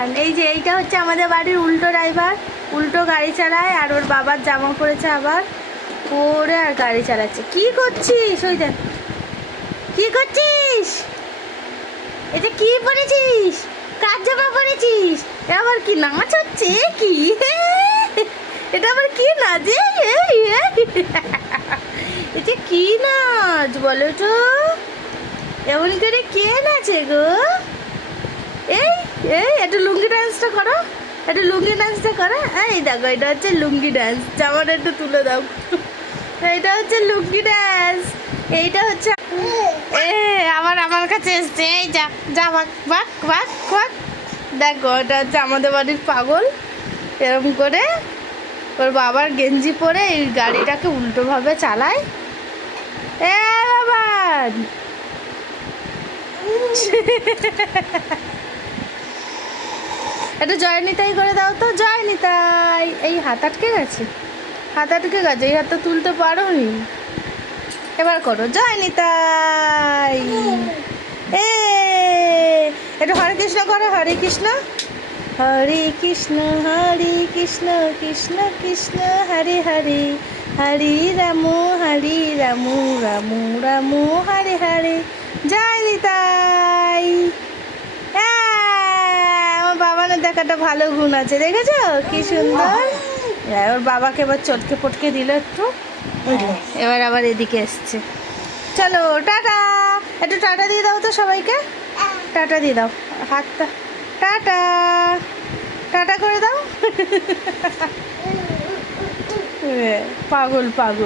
বাবান, এই যে এইটা হচ্ছে আমাদের বাড়ির উল্টো ড্রাইভার, উল্টো গাড়ি চালায়। আর ওর বাবার জামা পড়েছে আবার পরে আর গাড়ি চালাচ্ছে। কি করছিস? ওই দেখ কি করছিস, এটা কি পরেছিস? কার জামা পরেছিস? আবার কি নাচ হচ্ছে? কি এটা আবার কি নাচ? এটা কি নাচ বলো তো? এমন করে কে নাচে গো? এই এই একটু লুঙ্গি ডান্সটা করো, একটু লুঙ্গি ডান্সটা করো। এই দেখো, এটা হচ্ছে লুঙ্গি ডান্স। জামাটা একটু তুলে দাও। এইটা হচ্ছে লুঙ্গি ডান্স। এইটা হচ্ছে আবার আমার কাছে এসছে। এই যা যা, বাক বাক বাক বাক। দেখো, এটা হচ্ছে আমাদের বাড়ির পাগল। এরকম করে ওর বাবার গেঞ্জি পরে এই গাড়িটাকে উল্টোভাবে চালায়। এ বাবা, একটু জয় নিতাই করে দাও তো। জয় নিতাই। এই হাত আটকে গেছে, হাত আটকে গেছে, এই হাতটা তুলতে পারো নি। এবার করো জয় নিতাই। এ একটু হরে কৃষ্ণ করো। হরে কৃষ্ণ, হরে কৃষ্ণ, হরে কৃষ্ণ, কৃষ্ণ কৃষ্ণ হরে হরে, হরে রাম, হরে রাম, রাম রাম হরে হরে। জয় নিতাই। আমার বাবানের দেখাটা ভালো গুণ আছে, দেখেছো কি সুন্দর। ওর বাবাকে এবার চটকে পটকে দিল একটু, এবার আবার এদিকে এসছে। চলো টাটা, একটু টাটা দিয়ে দাও তো সবাইকে। টাটা দিয়ে দাও, হাতটা টাটা, টাটা করে দাও। পাগল পাগল।